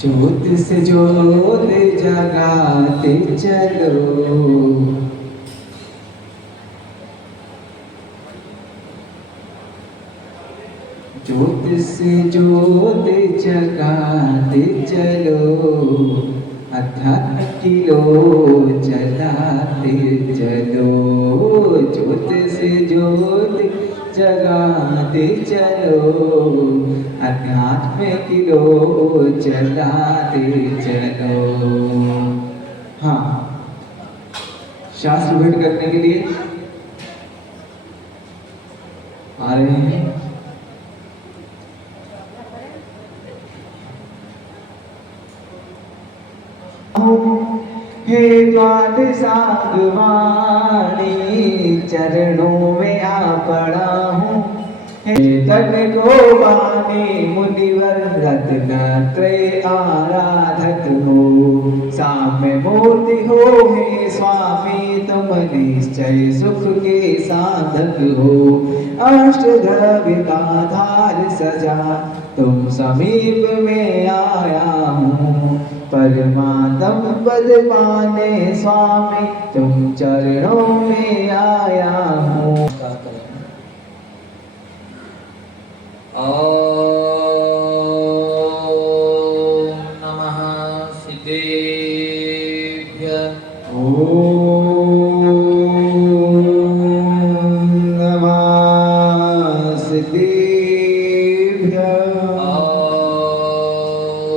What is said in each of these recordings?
ज्योत से ज्योत जगाते चलो, ज्योत से ज्योत जगाते चलो, अध्यात्म की लो जलाते चलो। ज्योत से ज्योत जगाते चलो, अध्यात्म की लो जलाते चलो। हाँ, शास्त्र भेंट करने के लिए आ रहे हैं। हे द्वाद साधवानी चरणों में आ पड़ा हूँ। हे तन को बानी मुनिवर रत्न त्रय आराधक हो। साम्य मूर्ति हो हे स्वामी तुम निश्चय सुख के साधक हो। अष्टद्रव्य का धार सजा तुम समीप में आया हूँ। परमात्म पद पाने स्वामी तुम चरणों में आया हूँ। ओम नमः सिद्धेभ्य। ओम नमः सिद्धेभ्य।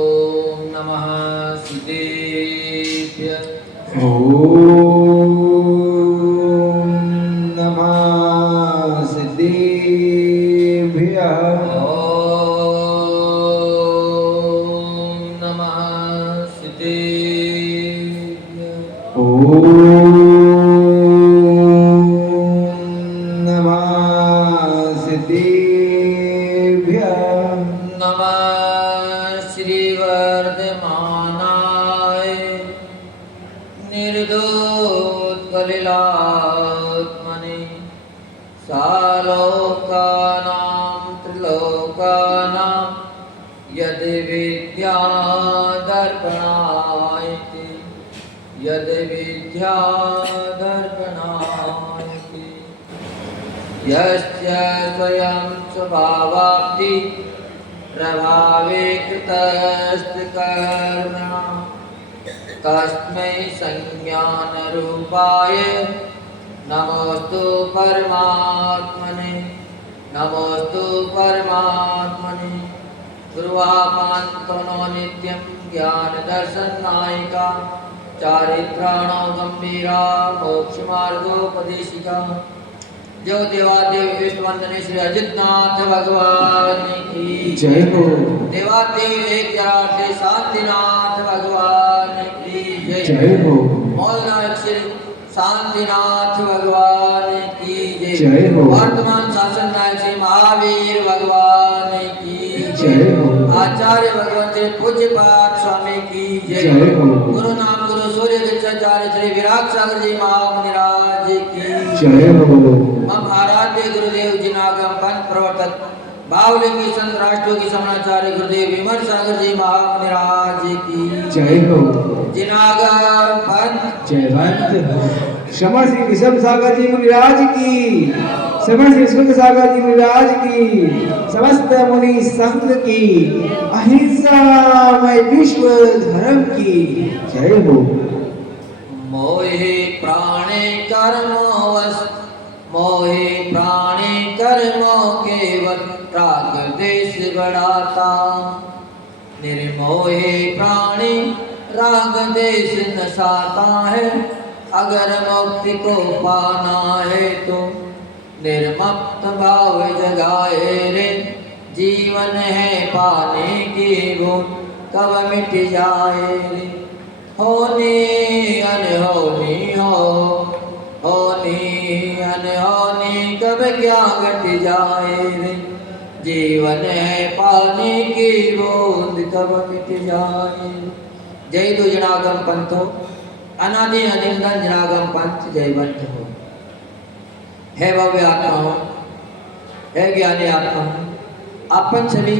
ओम नमः सिद्धेभ्य। ओम नमः सिद्धेभ्य। नमः श्री वर्धमानाय निर्दोषकलिलात्मने सालोकानां त्रिलोकानां यद विद्या दर्पणायते यद विद्या दर्पणायते यस्य स्वयं स्वभावाप्ति प्रभावे कृतस्तु कर्मणा तस्मै संज्ञानरूपाय नमोस्तु परमात्मने नमोस्तु परमात्मने। गुरुवाकान्तनो नित्यं ज्ञानदर्शननायिका चारित्राणो गंभीरा मोक्षमार्गोपदेशिका। जो देवादेव विष्णुवंदने श्री अजितनाथ भगवान की जय हो। देवादेव एक जराटे शांतिनाथ भगवान की जय हो। मौलाना श्री शांतिनाथ भगवान की जय हो। वर्तमान शासन नायक श्री महावीर भगवान की जय हो। आचार्य भगवान श्री पूज्यपाद स्वामी की जय हो। गुरु नाम गुरु सूर्य दीक्षाचार्य श्री विराट सागर जी महामुनिराज की जय हो। हम आराध्य गुरुदेव जिनागम पंथ प्रवर्तक बावलिंगी संत राष्ट्रों की समाचार्य गुरुदेव विमल सागर जी महामुनिराज की जय हो। जिनागम पंथ जयवंत हो। श्रमण श्री विषम सागर जी मुनिराज की, श्रमण श्री सुख सागर जी मुनिराज की, समस्त मुनि संघ की, अहिंसामय विश्व धर्म की जय हो। मोहे प्राणे कर्मवश मोहे प्राणे कर्मों केवल राग देश बढ़ाता। निर्मोहे प्राणी राग देश नसाता है। अगर मुक्ति को पाना है तो निर्मक्त भाव जगाए रे। जीवन है पाने की बूंद कब मिट जाए रे। होनी अनहोनी हो होनी अनहोनी कब क्या घट जाए रे। जीवन है पानी की बूंद कब मिट जाए। जय तो जनागम पंथो अनादि अनिंदन जनागम पंथ जयवंत हो। है भव्य आत्मा हो, है ज्ञानी आत्मा हो। अपन सभी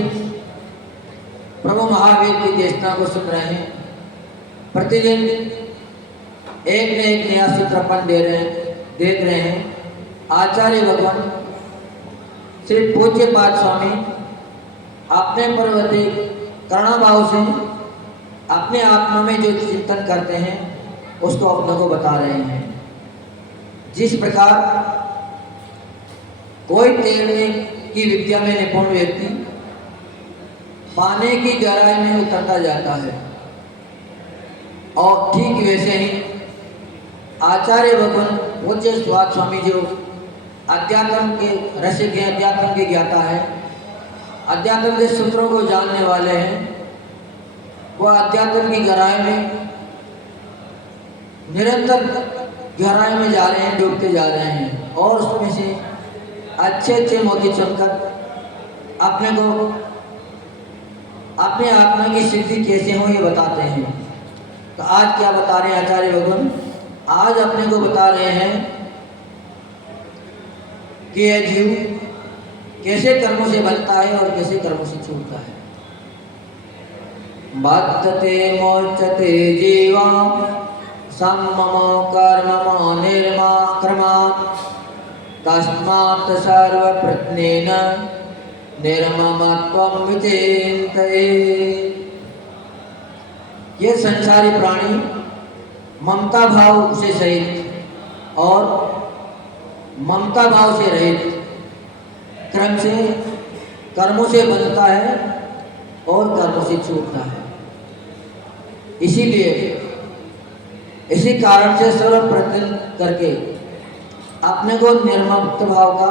प्रभु महावीर की देशना को सुन रहे हैं। प्रतिदिन एक न एक नया सूत्रपन देख रहे हैं। आचार्य भगवान श्री पूज्य पाद स्वामी अपने पर्वती करुणा भाव से अपने आत्मा में जो चिंतन करते हैं उसको अपनों को बता रहे हैं। जिस प्रकार कोई तैरने की विद्या में निपुण व्यक्ति पानी की गहराई में उतरता जाता है, और ठीक वैसे ही आचार्य भगवान पूज्य स्वाद स्वामी जो अध्यात्म के रसिक हैं, अध्यात्म के ज्ञाता है, अध्यात्म के सूत्रों को जानने वाले हैं, वो अध्यात्म की गहराई में निरंतर गहराई में जा रहे हैं, डूबते जा रहे हैं, और उसमें से अच्छे अच्छे मोती चुनकर अपने को अपने आत्मा की सिद्धि कैसे हो ये बताते हैं। तो आज क्या बता रहे हैं आचार्य भगवान? आज अपने को बता रहे हैं कि यह जीव कैसे कर्मों से बनता है और कैसे कर्मों से छूटता है। बद्धते मोचते जीवा सम्ममो कर्ममो निर्मा तस्मात् सर्वप्रज्ञेन निर्ममत्वं विचिन्तये। ये संसारी प्राणी ममता भाव से सहित और ममता भाव से रहित क्रम से कर्मों से बनता है और कर्मों से छूटता है। इसीलिए इसी कारण से सर्वप्रज्ञ करके अपने को निर्मुक्त भाव का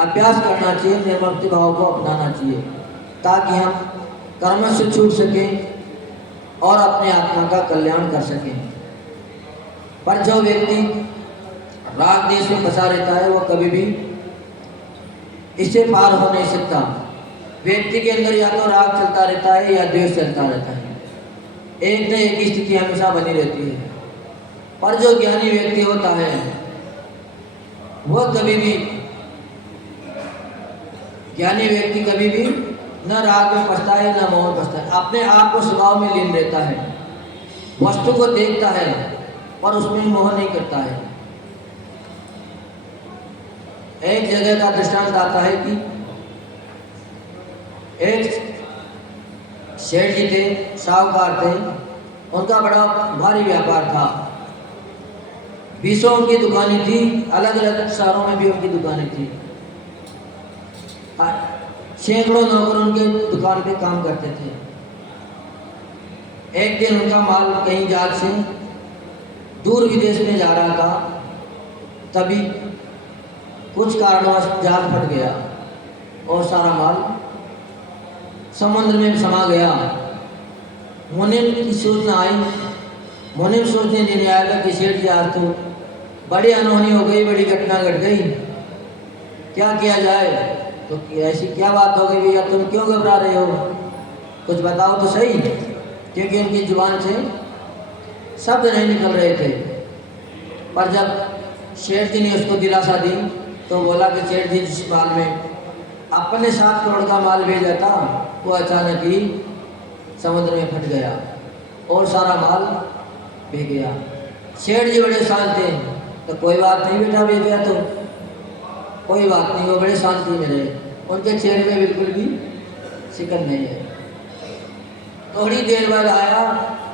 अभ्यास करना चाहिए, निर्मुक्त भाव को अपनाना चाहिए, ताकि हम कर्म से छूट सकें और अपने आत्मा का कल्याण कर सकें। पर जो व्यक्ति राग देश में फंसा रहता है वो कभी भी इससे पार हो नहीं सकता। व्यक्ति के अंदर या तो राग चलता रहता है या द्वेष चलता रहता है, एक न एक स्थिति हमेशा बनी रहती है। पर जो ज्ञानी व्यक्ति होता है वह कभी भी, ज्ञानी व्यक्ति कभी भी न राग में फंसता है न मोह में फंसता है, अपने आप को स्वभाव में लीन रहता है, वस्तु को देखता है पर उसमें मोह नहीं करता है। एक जगह का दृष्टांत आता है कि एक सेठ जी थे, साहूकार थे, उनका बड़ा भारी व्यापार था। 20 उनकी दुकानें थी, अलग अलग शहरों में भी उनकी दुकानें थी। सैकड़ों नौकर उनके दुकान पे काम करते थे। एक दिन उनका माल कहीं जहाज से दूर विदेश में जा रहा था, तभी कुछ कारणवश जहाज फट गया और सारा माल समुद्र में समा गया। मुनीम की सूचना आई, मुनीम सोचने देने आएगा कि सेठ जी आज तो बड़ी अनहोनी हो गई, बड़ी घटना घट गई, क्या किया जाए। तो ऐसी क्या बात हो गई भैया, तुम क्यों घबरा रहे हो, कुछ बताओ तो सही। क्योंकि उनकी जुबान से शब्द नहीं निकल रहे थे। पर जब सेठ जी ने उसको दिलासा दी तो बोला कि सेठ जी जिस माल में अपने 7 करोड़ का माल भेजा था वो अचानक ही समुद्र में फट गया और सारा माल बह गया। सेठ जी बड़े शांत थे, तो कोई बात नहीं बेटा, बह गया तो कोई बात नहीं, वो बड़े शांति में रहे, उनके चेहरे में बिल्कुल भी शिकन नहीं है। थोड़ी देर बाद आया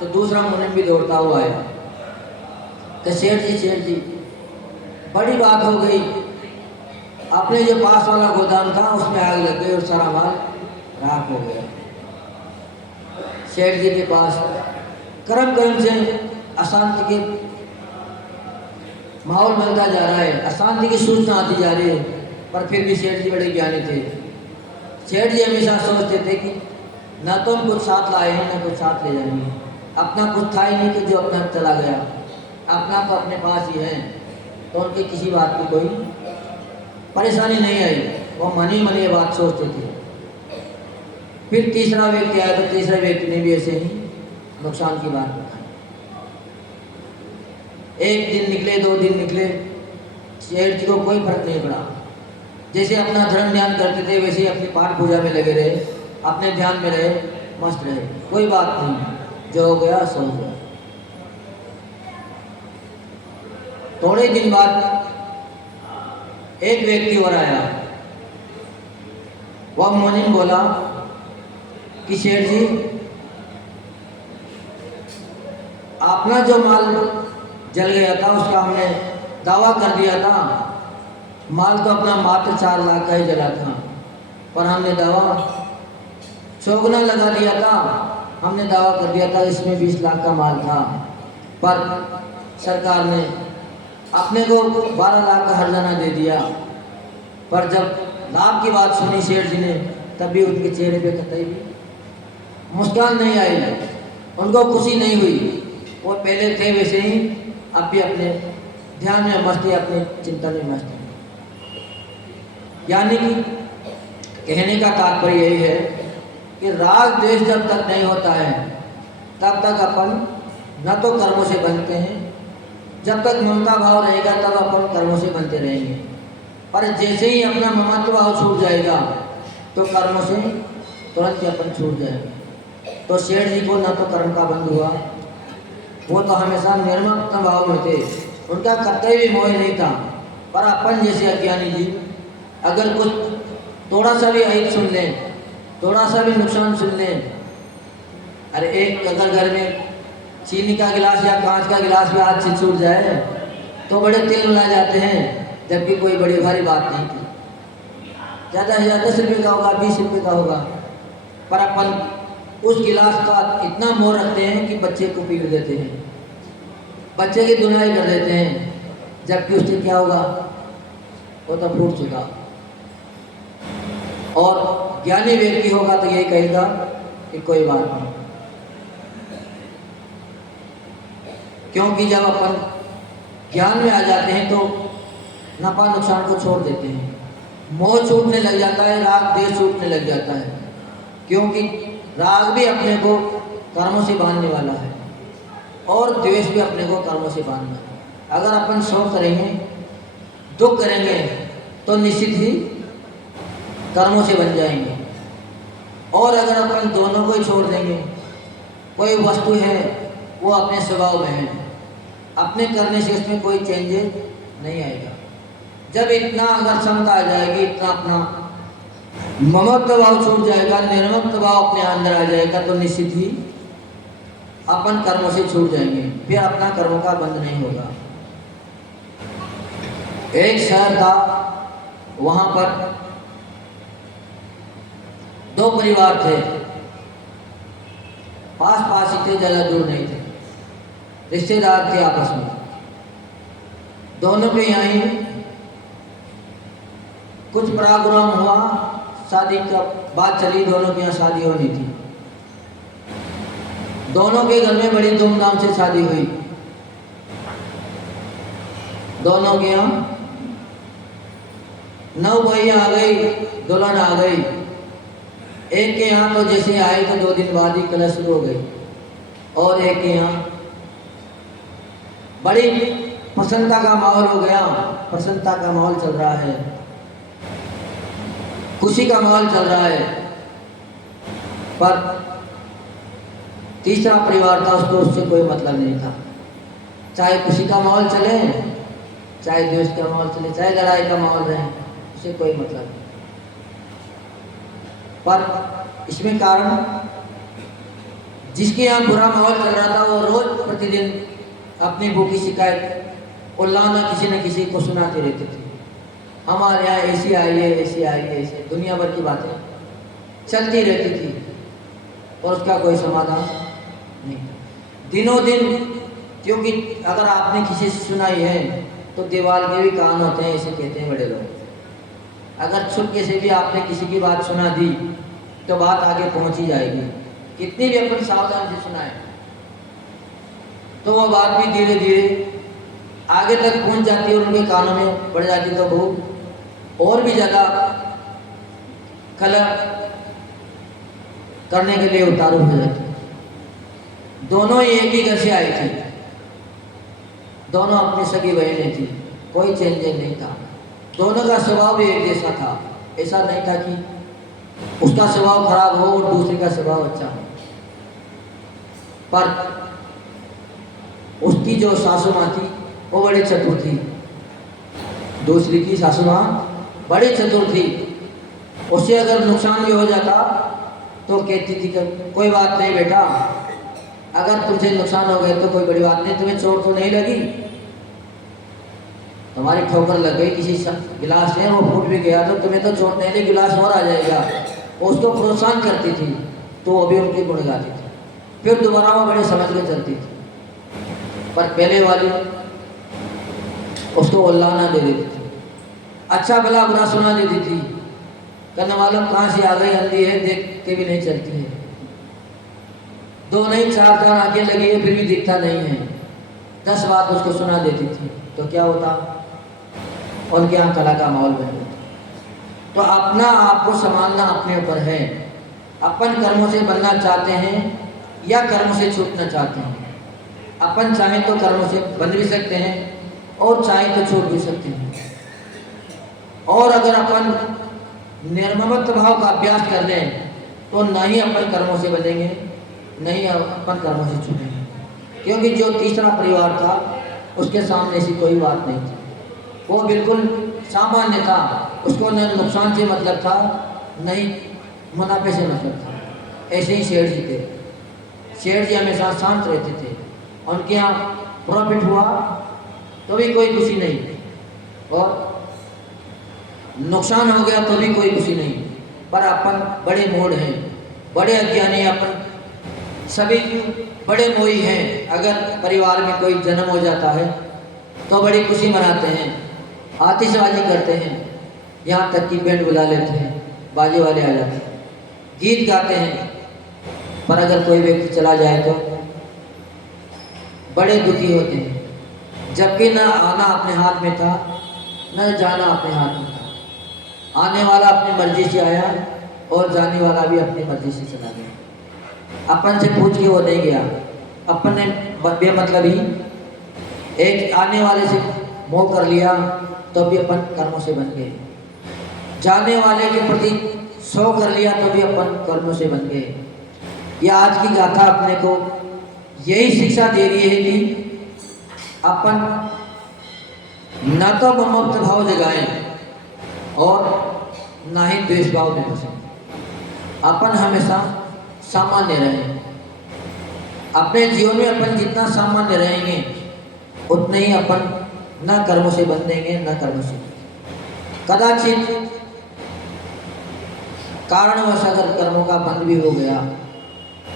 तो दूसरा मुनीम भी दौड़ता हुआ आया कि सेठ जी बड़ी बात हो गई, अपने जो पास वाला गोदाम था उसमें आग लग गई और सारा माल राख हो गया। सेठ जी के पास कर्म से अशांति के माहौल बनता जा रहा है, अशांति की सूचना आती जा रही है, पर फिर भी सेठ जी बड़े ज्ञानी थे। सेठ जी हमेशा सोचते थे कि न तो हम कुछ साथ लाए हैं न कुछ साथ ले जाएंगे, अपना कुछ था ही नहीं कि जो अपना चला गया, अपना तो अपने पास ही है। तो उनकी किसी बात की कोई परेशानी नहीं आई, वो मन ही मन ये बात सोचते थे। फिर तीसरा व्यक्ति आया तो तीसरे व्यक्ति ने भी ऐसे ही नुकसान की बात बताई। एक दिन निकले, 2 दिन निकले, सेठ जी को कोई फर्क नहीं पड़ा। जैसे अपना धर्म ध्यान करते थे वैसे ही अपनी पाठ पूजा में लगे रहे, अपने ध्यान में रहे। मस्त रहे, कोई बात नहीं, जो हो गया सो हो गया। थोड़े दिन बाद एक व्यक्ति और आया। वह मोमिन बोला कि शेठ जी, अपना जो माल जल गया था उसका हमने दावा कर दिया था, माल तो अपना मात्र 4 लाख का ही जला था, पर हमने दावा चौगुना लगा दिया था, हमने दावा कर दिया था इसमें 20 लाख का माल था, पर सरकार ने अपने को 12 लाख का हर्जाना दे दिया। पर जब लाभ की बात सुनी शेठ जी ने, तभी उनके चेहरे पे कतई भी मुस्कान नहीं आई, उनको खुशी नहीं हुई। वो पहले थे वैसे ही, अब भी अपने ध्यान में मस्त है, अपने चिंता में मस्त है। यानी कि कहने का तात्पर्य यही है कि राग द्वेष जब तक नहीं होता है तब तक अपन न तो कर्मों से बनते हैं, जब तक ममता भाव रहेगा तब अपन कर्मों से बनते रहेंगे। पर जैसे ही अपना ममत्व भाव छूट जाएगा तो कर्मों से तुरंत ही अपन छूट जाएंगे। तो शेठ जी को न तो कर्म का बंध हुआ, वो तो हमेशा निर्मम भाव में थे, उनका कतई भी मोह नहीं था। पर अपन जैसे अज्ञानी जी अगर कुछ थोड़ा सा भी अहित सुन लें, थोड़ा सा भी नुकसान सुन लें, अरे एक अगर घर में चीनी का गिलास या कांच का गिलास भी हाथ से छूट जाए तो बड़े तिल मिला जाते हैं, जबकि कोई बड़ी भारी बात नहीं थी। ज़्यादा से ज़्यादा 10 रुपये का होगा, 20 रुपये का होगा, पर अपन उस गिलास का इतना मोह रखते हैं कि बच्चे को पीट देते हैं, बच्चे की धुनाई कर देते हैं, जबकि उससे क्या होगा, वो तो फूट चुका। और ज्ञानी व्यक्ति होगा तो यही कहेगा कि कोई बात नहीं, क्योंकि जब अपन ज्ञान में आ जाते हैं तो नफा नुकसान को छोड़ देते हैं, मोह छूटने लग जाता है, राग द्वेष छूटने लग जाता है, क्योंकि राग भी अपने को कर्मों से बांधने वाला है और द्वेष भी अपने को कर्मों से बांधना है। अगर अपन शोक करेंगे, दुख करेंगे तो निश्चित ही कर्मों से बन जाएंगे। और अगर अपन दोनों को ही छोड़ देंगे, कोई वस्तु है वो अपने स्वभाव में है, अपने करने से उसमें कोई चेंजेस नहीं आएगा। जब इतना अगर क्षमता आ जाएगी, इतना अपना ममत्व भाव छूट जाएगा, निर्ममत्व भाव अपने अंदर आ जाएगा, तो निश्चित ही अपन कर्मों से छूट जाएंगे, फिर अपना कर्मों का बंध नहीं होगा। एक शहर था, वहां पर 2 परिवार थे, पास पास ही थे, ज़्यादा दूर नहीं थे, रिश्तेदार थे आपस में। दोनों के यहाँ ही कुछ प्रोग्राम हुआ, शादी का बात चली, दोनों के यहाँ शादी होनी थी। दोनों के घर में बड़ी धूमधाम से शादी हुई। दोनों के यहाँ 9 भैया आ गई, दुल्हन आ गई। एक के यहाँ तो जैसे आए तो 2 दिन बाद ही कलश शुरू हो गई, और एक के यहाँ बड़ी प्रसन्नता का माहौल हो गया, प्रसन्नता का माहौल चल रहा है, खुशी का माहौल चल रहा है। पर तीसरा परिवार था, उसको उससे कोई मतलब नहीं था। चाहे खुशी का माहौल चले, चाहे द्वेष का माहौल चले, चाहे लड़ाई का माहौल रहे, उसे कोई मतलब नहीं। पर इसमें कारण, जिसके यहाँ बुरा माहौल चल रहा था वो रोज प्रतिदिन अपनी बहू की शिकायत उल्लाना किसी न किसी को सुनाते रहते थे। हमारे यहाँ ऐसी आई है, ऐसी आई है, ऐसी, दुनिया भर की बातें चलती रहती थी और उसका कोई समाधान नहीं। दिनों दिन, क्योंकि अगर आपने किसी से सुनाई है तो दीवार के भी कान होते हैं, ऐसे कहते हैं बड़े लोग। अगर छुपके से भी आपने किसी की बात सुना दी तो बात आगे पहुंची जाएगी। कितनी भी अपन सावधान से सुनाए तो वो बात भी धीरे धीरे आगे तक पहुंच जाती है और उनके कानों में पड़ जाती, तो वो और भी ज़्यादा कलह करने के लिए उतारू हो जाती। दोनों ही एक ही घर से आई थी, दोनों अपनी सगी बहनें थी, कोई चेंजेस नहीं था, दोनों का स्वभाव भी एक जैसा था। ऐसा नहीं था कि उसका स्वभाव खराब हो और दूसरे का स्वभाव अच्छा हो। पर उसकी जो सासू माँ थी वो बड़ी चतुर थी। दूसरी की सासू माँ बड़ी चतुर थी। उसे अगर नुकसान भी हो जाता तो कहती थी कि कोई बात नहीं बेटा, अगर तुमसे नुकसान हो गया तो कोई बड़ी बात नहीं, तुम्हें चोट तो नहीं लगी, तुम्हारी ठोकर लग गई किसी गिलास में, वो फूट भी गया तो तुम्हें तो चोट नहीं लगी, गिलास और आ जाएगा। वो उसको प्रोत्साहन करती थी तो वो भी उनकी गुण गाती थी। फिर दोबारा वो बड़े समझ के चलती थी। पर पहले वाली उसको उल्लाना दे देती थी, अच्छा भला बुरा सुना देती थी, कहने मालूम कहाँ से आ गई, अंधी है, देख के भी नहीं चलती है, 2 नहीं 4 आंखें लगी है फिर भी दिखता नहीं है, 10 बात उसको सुना देती थी। तो क्या होता, उनके यहाँ कला का माहौल बन जाता। तो अपना आपको संभालना अपने ऊपर है। अपन कर्मों से बनना चाहते हैं या कर्मों से छूटना चाहते हैं। अपन चाहें तो कर्मों से बन भी सकते हैं और चाहें तो छूट भी सकते हैं। और अगर अपन निर्ममत्व भाव का अभ्यास कर लें तो न ही अपन कर्मों से बनेंगे, नहीं अपन कर्मों से छूटेंगे। क्योंकि जो तीसरा परिवार था उसके सामने ऐसी कोई बात नहीं थी, वो बिल्कुल सामान्य था, उसको न नुकसान से मतलब था न ही मुनाफे से मतलब था। ऐसे ही सेठ जी थे। सेठ जी हमेशा शांत रहते थे, उनके यहाँ प्रॉफिट हुआ तो भी कोई खुशी नहीं और नुकसान हो गया तो भी कोई खुशी नहीं। पर अपन बड़े मूढ़ हैं, बड़े अज्ञानी, अपन सभी बड़े मोही हैं। अगर परिवार में कोई जन्म हो जाता है तो बड़ी खुशी मनाते हैं, आतिशबाजी करते हैं, यहाँ तक कि बैंड बुला लेते हैं, बाजे वाले आ जाते हैं, गीत गाते हैं। पर अगर कोई व्यक्ति चला जाए तो बड़े दुखी होते हैं, जबकि न आना अपने हाथ में था न जाना अपने हाथ में था। आने वाला अपनी मर्जी से आया और जाने वाला भी अपनी मर्जी से चला गया। अपन से पूछ के वो नहीं गया, अपन ने बेमतलब ही एक आने वाले से मोह कर लिया तो भी अपन कर्मों से बन गए। जाने वाले के प्रति सौ कर लिया तो भी अपन कर्मों से बन गए। यह आज की गाथा अपने को यही शिक्षा दे रही है कि अपन न तो ममत्व भाव जगाएं और ना ही द्वेष भाव में फंसे। अपन हमेशा सामान्य रहें। अपने जीवन में अपन जितना सामान्य रहेंगे उतने ही अपन न कर्मों से बंधेंगे न कर्मों से। कदाचित कारणवश अगर कर्मों का बंध भी हो गया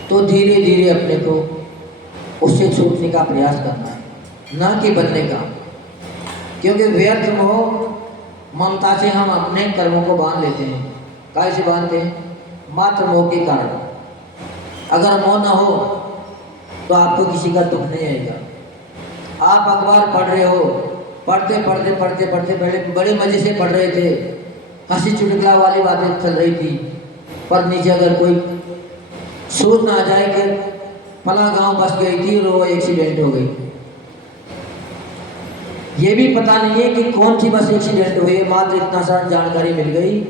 तो धीरे धीरे अपने को उससे छूटने का प्रयास करना है, न कि बनने का। क्योंकि व्यर्थ मोह ममता से हम अपने कर्मों को बांध लेते हैं। कैसे बांधते हैं? मात्र मोह के कारण। अगर मोह न हो तो आपको किसी का दुख नहीं आएगा। आप अखबार पढ़ रहे हो, पढ़ते पढ़ते पढ़ते पढ़ते पहले बड़े मजे से पढ़ रहे थे, हंसी चुटकुला वाली बातें चल रही थी, पर नीचे अगर कोई सूचना आ जाए कि फला गांव बस गई थी और वो एक्सीडेंट हो गई, ये भी पता नहीं है कि कौन सी बस एक्सीडेंट हुई है, मात्र इतना सा जानकारी मिल गई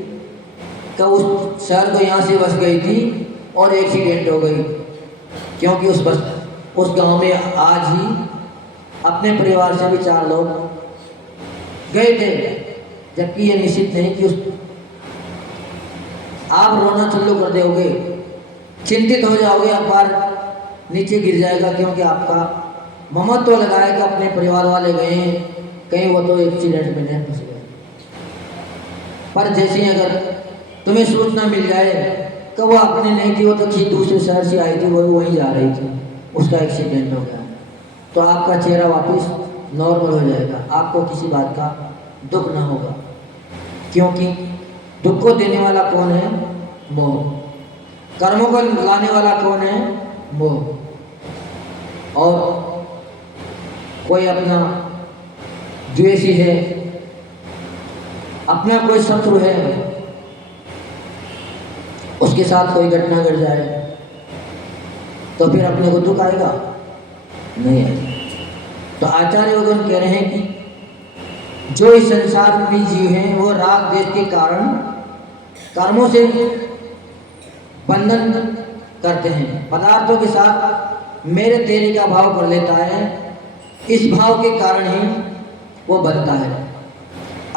कि उस शहर को यहाँ से बस गई थी और एक्सीडेंट हो गई। क्योंकि उस गांव में आज ही अपने परिवार से भी 4 लोग गए थे, जबकि ये निश्चित नहीं कि आप रोना चालू कर दोगे, चिंतित हो जाओगे, अखबार नीचे गिर जाएगा। क्योंकि आपका ममत्व लगाएगा अपने परिवार वाले गए हैं कहीं, वो तो एक्सीडेंट में नहीं फंस गए। पर जैसे ही अगर तुम्हें सूचना मिल जाए कि वो अपने नहीं थी, वो तो किसी दूसरे शहर से आई थी, वो वहीं जा रही थी, उसका एक्सीडेंट हो गया, तो आपका चेहरा वापस नॉर्मल हो जाएगा, आपको किसी बात का दुख ना होगा। क्योंकि दुख को देने वाला कौन है? मोह। कर्मों को लाने वाला कौन है? मोह। और कोई अपना द्वेषी है, अपना कोई शत्रु है, उसके साथ कोई घटना घट जाए तो फिर अपने को दुख आएगा? नहीं आएगा। तो आचार्य वगैरह कह रहे हैं कि जो इस संसार में भी जीव हैं वो राग द्वेष के कारण कर्मों से बंधन करते हैं, पदार्थों के साथ मेरे तेरे का भाव कर लेता है, इस भाव के कारण ही वो बनता है।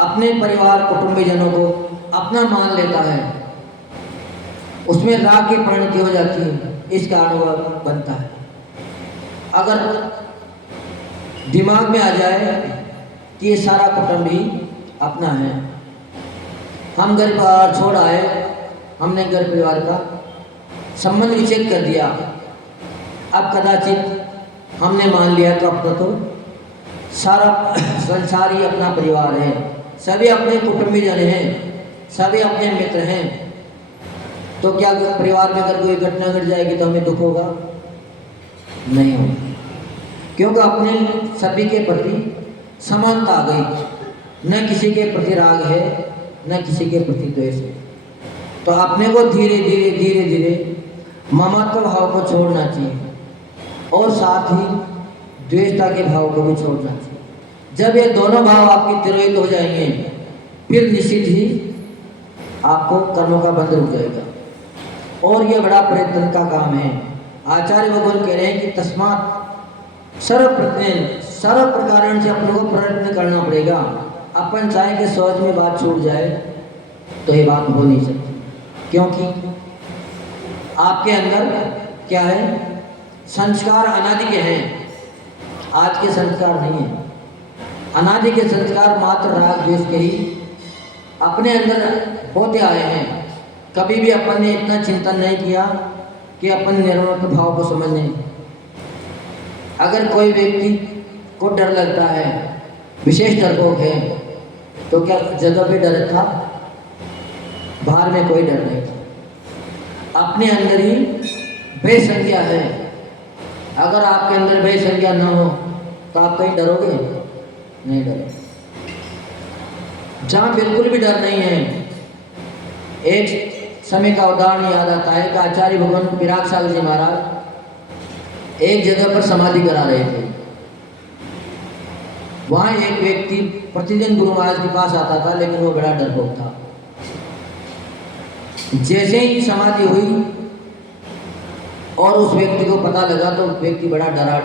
अपने परिवार कुटुंबीजनों को अपना मान लेता है, उसमें राग की परिणति हो जाती है, इस कारण वह बनता है। अगर दिमाग में आ जाए कि ये सारा कुटुंब ही अपना है, हम घर परिवार छोड़ आए, हमने घर परिवार का संबंध विच्छेद कर दिया, अब कदाचित हमने मान लिया तो अपना तो सारा संसार ही अपना परिवार है, सभी अपने कुटुंबीजन हैं, सभी अपने मित्र हैं, तो क्या परिवार में अगर कोई घटना घट जाएगी तो हमें दुख होगा? नहीं होगा, क्योंकि अपने सभी के प्रति समानता आ गई, न किसी के प्रति राग है न किसी के प्रति द्वेष है। तो अपने को धीरे धीरे धीरे धीरे ममत्व भाव को छोड़ना चाहिए और साथ ही द्वेषता के भाव को भी छोड़ना चाहिए। जब ये दोनों भाव आपके तिरोहित हो जाएंगे, फिर निश्चित ही आपको कर्मों का बंध रुक जाएगा। और ये बड़ा प्रयत्न का काम है। आचार्य भगवान कह रहे हैं कि तस्मात् सर्व प्रकार से अपने को प्रयत्न करना पड़ेगा। अपन चाहे कि सोच में बात छूट जाए तो ये बात हो नहीं सकती, क्योंकि आपके अंदर क्या है, संस्कार अनादि के हैं, आज के संस्कार नहीं है। अनादि के संस्कार मात्र राग द्वेष के ही अपने अंदर होते आए हैं। कभी भी अपन ने इतना चिंतन नहीं किया कि अपन निर्मल भाव को समझ नहीं। अगर कोई व्यक्ति को डर लगता है, विशेष डरपोक है, तो क्या जगह पे डर था? बाहर में कोई डर नहीं था, अपने अंदर ही बेसंज्ञा है। अगर आपके अंदर बेसंज्ञा न हो तो आप कहीं डरोगे? नहीं डरोगे। जहाँ बिल्कुल भी डर नहीं है, एक समय का उदाहरण याद आता है कि आचार्य भगवान पिराग सागर जी महाराज एक जगह पर समाधि करा रहे थे। वहाँ एक व्यक्ति प्रतिदिन गुरु महाराज के पास आता था, लेकिन वो बड़ा डरपोक था। जैसे ही समाधि हुई और उस व्यक्ति को पता लगा तो व्यक्ति बड़ा डरा,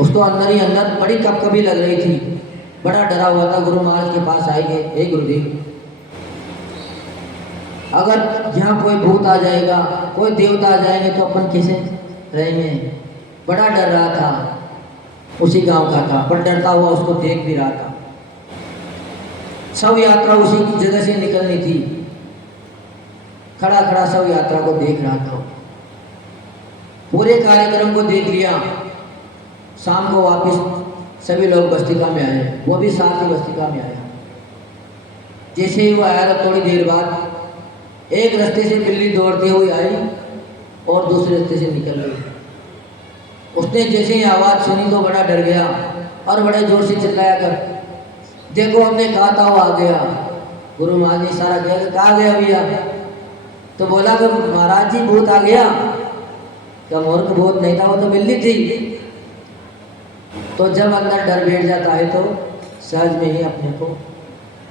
उसको अंदर ही अंदर बड़ी कपकपी लग रही थी, बड़ा डरा हुआ था। गुरु महाराज के पास आएंगे, हे गुरुदेव, अगर यहाँ कोई भूत आ जाएगा, कोई देवता आ जाएंगे तो अपन कैसे रहेंगे? बड़ा डर रहा था। उसी गांव का था, पर डरता हुआ उसको देख भी रहा था। सब यात्रा उसी की जगह से निकलनी थी, खड़ा खड़ा सब यात्रा को देख रहा था। पूरे कार्यक्रम को देख लिया। शाम को वापस सभी लोग बस्तिका में आए, वो भी साथ ही बस्तिका में आया। जैसे ही वो आया तो थोड़ी देर बाद एक रास्ते से बिल्ली दौड़ती हुई आई और दूसरे रास्ते से निकल गई। उसने जैसे ही आवाज़ सुनी तो बड़ा डर गया और बड़े जोर से चिल्लाया कर, देखो हमने कहा था वो आ गया। गुरु महाराज ने इशारा किया कि कहाँ गया भैया? तो बोला कि महाराज जी भूत आ गया। क्या मूर्ख, भूत नहीं था, वो तो बिल्ली थी। तो जब अंदर डर बैठ जाता है तो सहज में ही अपने को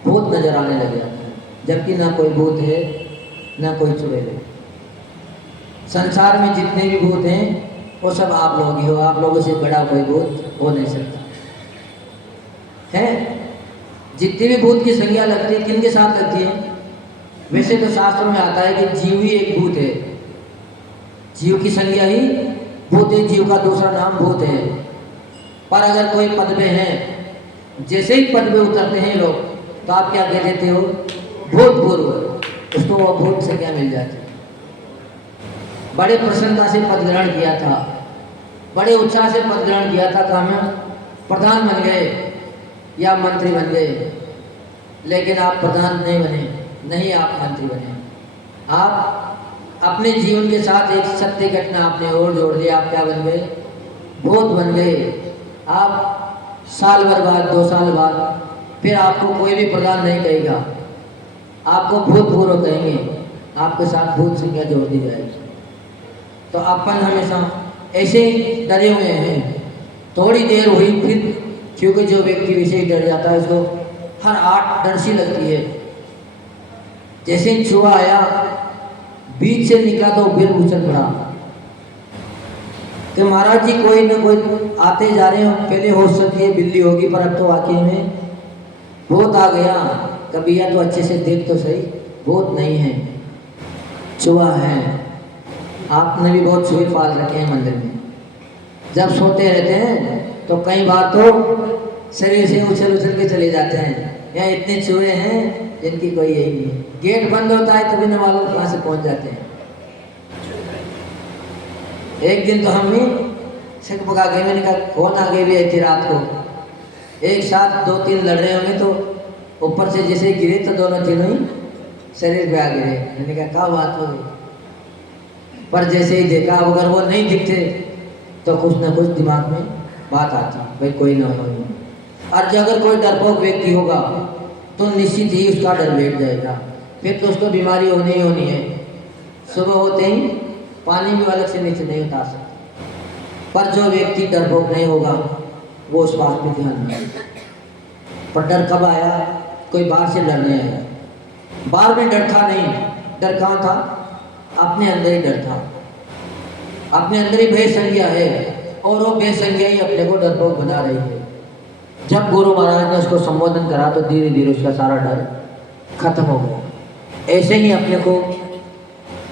भूत नजर आने लग जाता है, जबकि ना कोई भूत है ना कोई चुड़ैल है। संसार में जितने भी भूत हैं वो सब आप लोग ही हो, आप लोगों से बड़ा कोई भूत हो नहीं सकता है। जितनी भी भूत की संज्ञा लगती है, किन के साथ लगती है? वैसे तो शास्त्रों में आता है कि जीव ही एक भूत है, जीव की संज्ञा ही भूत है, जीव का दूसरा नाम भूत है। पर अगर कोई पद में है, जैसे ही पद में उतरते हैं लोग, तो आप क्या कह देते हो? भूतपूर्व, उसको वो भूत संज्ञा मिल जाती है। बड़े प्रसन्नता से पद ग्रहण किया था, बड़े उत्साह से पद ग्रहण किया था कि हम प्रधान बन गए या मंत्री बन गए, लेकिन आप प्रधान नहीं बने, नहीं आप मंत्री बने। आप अपने जीवन के साथ एक सत्य घटना आपने और जोड़ दिया, आप क्या बन गए? भूत बन गए। आप साल भर बाद, 2 साल बाद फिर आपको कोई भी प्रधान नहीं कहेगा, आपको भूतपूर्व कहेंगे, आपके साथ भूत संज्ञा जोड़ दी जाएगी। तो अपन हमेशा ऐसे डरे हुए हैं। थोड़ी देर हुई फिर, क्योंकि जो व्यक्ति विशेष डर जाता है उसको हर आठ डर सी लगती है। जैसे ही चूहा आया, बीच से निकला तो फिर उछल पड़ा। कि महाराज जी कोई ना कोई आते जा रहे हैं, पहले हो सकती है बिल्ली होगी, पर अब तो वाकई में भूत आ गया। कभी या तो अच्छे से देख तो सही, भूत नहीं है, चूहा है। आपने भी बहुत चूहे पाल रखे हैं मंदिर में। जब सोते रहते हैं तो कई बार तो शरीर से उछल उछल के चले जाते हैं। यहाँ इतने चूहे हैं जिनकी कोई यही नहीं है। गेट बंद होता है तभी न मालूम कहाँ से पहुंच जाते हैं। एक दिन तो हम भी सिख पका गए, मैंने कहा कौन आगे भी आई थी रात को, एक साथ 2-3 लड़ रहे होंगे तो ऊपर से जैसे गिरे तो दोनों तीनों ही शरीर पे आ गिरे। मैंने कहा क्या बात हो गई, पर जैसे ही देखा अगर वो नहीं दिखते तो कुछ ना कुछ दिमाग में बात आती, भाई कोई ना हो। और अगर कोई डरपोक व्यक्ति होगा तो निश्चित ही उसका डर बैठ जाएगा, फिर तो उसको बीमारी होनी ही होनी है। सुबह होते ही पानी भी अलग से नीचे नहीं उतार सकता। पर जो व्यक्ति डरपोक नहीं होगा वो उस बात पे ध्यान नहीं देगा। पर डर कब आया? कोई बाहर से डर नहीं आया, बाहर में डर था नहीं। डर कहाँ था? अपने अंदर ही डर था, अपने अंदर ही बेसंज्ञा है, और वो बेसंज्ञा ही अपने को डरपोक बना रही है। जब गुरु महाराज ने उसको संबोधन करा तो धीरे धीरे उसका सारा डर खत्म हो गया। ऐसे ही अपने को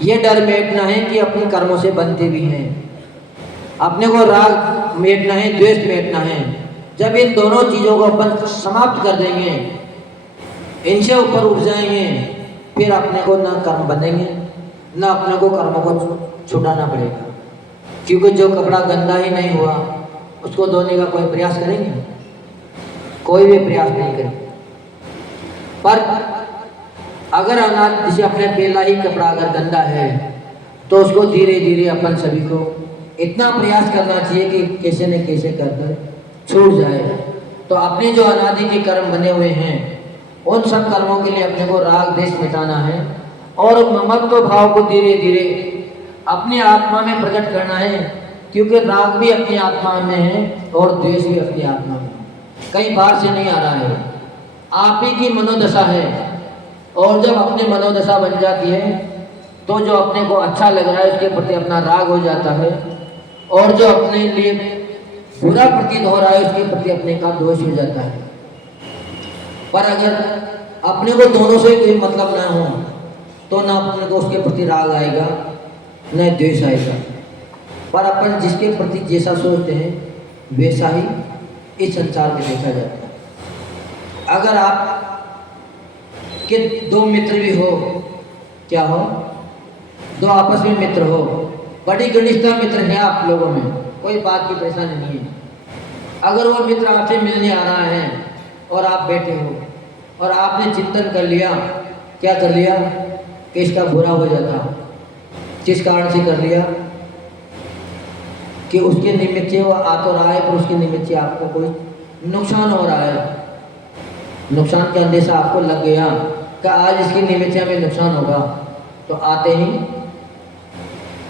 ये डर मेटना है कि अपने कर्मों से बनते भी हैं, अपने को राग मेटना है, द्वेष मेटना है। जब इन दोनों चीज़ों को अपन समाप्त कर देंगे, इनसे ऊपर उठ जाएंगे, फिर अपने को ना कर्म बनेंगे, ना अपने को कर्मों को छुटाना पड़ेगा। क्योंकि जो कपड़ा गंदा ही नहीं हुआ उसको धोने का कोई प्रयास करेंगे? कोई भी प्रयास नहीं करेंगे। पर अगर अनाथ जैसे अपने पहला ही कपड़ा अगर गंदा है तो उसको धीरे धीरे अपन सभी को इतना प्रयास करना चाहिए कि कैसे न कैसे कर कर छूट जाए। तो अपने जो अनादि के कर्म बने हुए हैं उन सब कर्मों के लिए अपने को राग द्वेष मिटाना है, और ममत्व भाव को धीरे धीरे अपनी आत्मा में प्रकट करना है। क्योंकि राग भी अपनी आत्मा में है और द्वेष भी अपनी आत्मा में है, कहीं बाहर से नहीं आ रहा है, आप ही की मनोदशा है। और जब अपनी मनोदशा बन जाती है तो जो अपने को अच्छा लग रहा है उसके प्रति अपना राग हो जाता है, और जो अपने लिए बुरा प्रतीत हो रहा है उसके प्रति अपने का दोष हो जाता है। पर अगर अपने को दोनों से कोई मतलब ना हो तो ना अपने को उसके प्रति राग आएगा न द्वेष आएगा। पर अपन जिसके प्रति जैसा सोचते हैं वैसा ही इस संसार में देखा जाता है। अगर आप के 2 मित्र भी हो, क्या हो, 2 आपस में मित्र हो, बड़ी घनिष्ठता मित्र है आप लोगों में, कोई बात की परेशानी नहीं है। अगर वो मित्र आपसे मिलने आ रहा है और आप बैठे हो और आपने चिंतन कर लिया, क्या कर लिया कि इसका बुरा हो जाता, किस कारण से कर लिया कि उसके निमित्त से वो आ तो रहा है पर उसके निमित्त से आपको कोई नुकसान हो रहा है, नुकसान का अंदेशा आपको लग गया कि आज इसके निमित्त से हमें नुकसान होगा। तो आते ही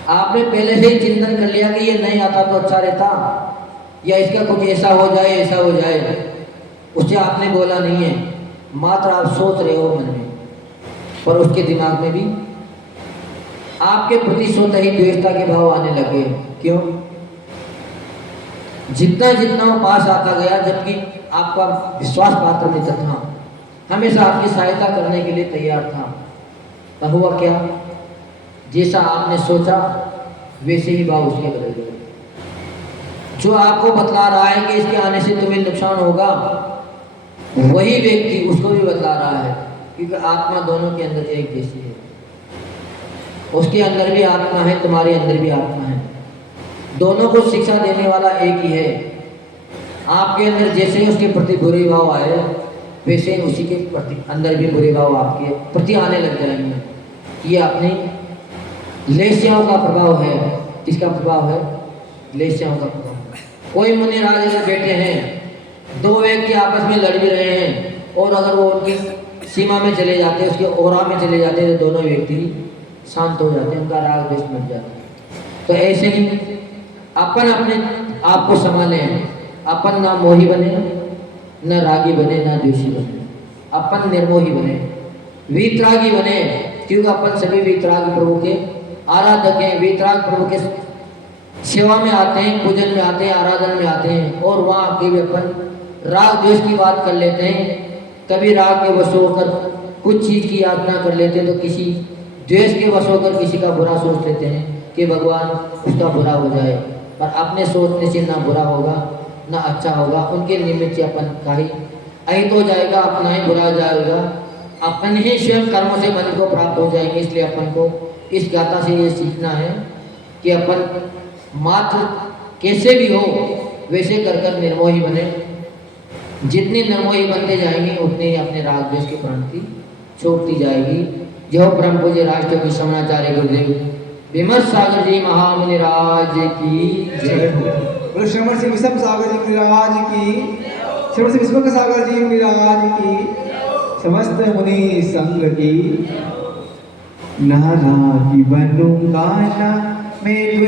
आपने पहले से ही चिंतन कर लिया कि ये नहीं आता तो अच्छा रहता, या इसका कुछ ऐसा हो जाए ऐसा हो जाए। उससे आपने बोला नहीं है, मात्र आप सोच रहे हो मन में, पर उसके दिमाग में भी आपके प्रति स्वतः ही द्वेषता के भाव आने लगे। क्यों? जितना जितना वो पास आता गया, जबकि आपका विश्वास पात्र मित्र था, हमेशा आपकी सहायता करने के लिए तैयार था, तब हुआ क्या? जैसा आपने सोचा वैसे ही भाव उसके बदल गए। जो आपको बतला रहा है कि इसके आने से तुम्हें नुकसान होगा, वही व्यक्ति उसको भी बतला रहा है, क्योंकि आत्मा दोनों के अंदर एक जैसी है। उसके अंदर भी आत्मा है, तुम्हारे अंदर भी आत्मा है, दोनों को शिक्षा देने वाला एक ही है। आपके अंदर जैसे ही उसके प्रति बुरे भाव आए वैसे ही उसी के प्रति अंदर भी बुरे भाव आपके प्रति आने लग जाएंगे। ये अपनी लेस्याओं का प्रभाव है। किसका प्रभाव है? लेस्याओं का प्रभाव। कोई मुनि राज अगर बैठे हैं, 2 व्यक्ति आपस में लड़ भी रहे हैं, और अगर वो उनकी सीमा में चले जाते हैं, उसके ओरा में चले जाते हैं, तो दोनों व्यक्ति शांत हो जाते हैं, उनका राग द्वेष मिट जाता है। तो ऐसे ही अपन अपने आप को संभालें, अपन ना मोही बने, न रागी बने, ना द्वेषी बने, अपन निर्मोही बने, वीतरागी बने। क्योंकि अपन सभी वीतराग प्रभु के आराधक हैं, वीतराग प्रभु के सेवा में आते हैं, पूजन में आते हैं, आराधन में आते हैं और वहाँ आके भी अपन राग द्वेष की बात कर लेते हैं। कभी राग के वश होकर कुछ चीज़ की याचना कर लेते हैं तो किसी द्वेष के वश होकर किसी का बुरा सोच लेते हैं कि भगवान उसका बुरा हो जाए, पर अपने सोचने से ना बुरा होगा ना अच्छा होगा। उनके निमित्त से अपन का ही अहित हो जाएगा, अपना ही बुरा जाएगा, अपन ही स्वयं कर्मों से बंध को प्राप्त हो जाएंगे। इसलिए अपन को इस गाथा से ये सीखना है कि अपन मात्र कैसे भी हो वैसे कर कर निर्मोही बने। जितनी निर्मोही बनते जाएंगे उतने ही अपने राग द्वेष की प्रांति छूटती जाएगी। जो परम पूज्य राष्ट्र श्रवणाचार्य गुरुदेव विमर्श सागर जी महामुनि राज की जय हो। बोलो श्रवण सिंह विषम सागर जी महाराज की, श्रवण सिंह विष्णु सागर जी महाराज की, समस्त मुनि संघ की। नारा की बनूंगा ना मैं